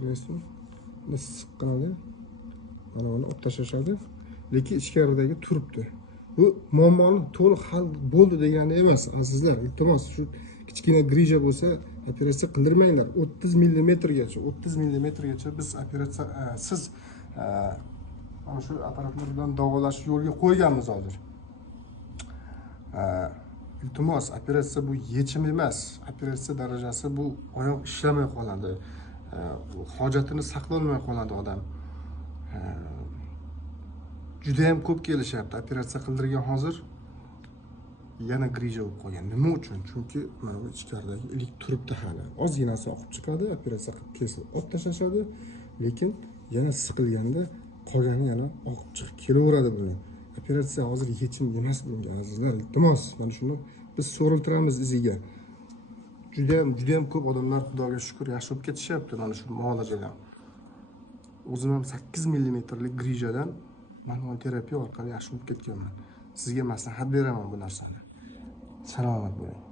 ko'ryapsizmi? Buni siqqanida mana buni olib tashlashadi, lekin ichkaridagi turibdi. Bu muammoni to'liq hal bo'ldi degani emas, azizlar. Iltimos, shu kichkina grija bo'lsa, operatsiya qildirmanglar. 30 millimetrgacha biz operatsiya siz mana shu apparatlar bilan davolash yo'lga qo'yganmiz hozir. Iltimos, operatsiya bu yechim emas. Operatsiya darajasi bu oyoq ishlamay qoladi. Hojatini saqlolmay qoladi odam. Juda ham ko'p kelishyapti. Operatsiya qildirgan hozir yana grija bo'lib qolgan. Nima uchun? Chunki mana bu ichkaridagi ilik turibdi hali. Ozginasi oqib chiqadi, operatsiya qilib kesib olib tashlashadi, lekin yana siqilganda qolgani yana oqib chiqib kelaveradi buni. Operatsiya hozir yechim emas bunga, azizlar. Iltimos, mana shuni biz so'riltiramiz iziga. Juda ham ko'p odamlar, Xudoga shukr, yaxshi bo'lib ketishyapti mana shu muolajadan. O'zim ham 8 millimetrlik grijadan manual terapiya orqali yaxshi bo'lib ketganman. Sizga maslahat beraman bu narsani. Salomat bo'ling.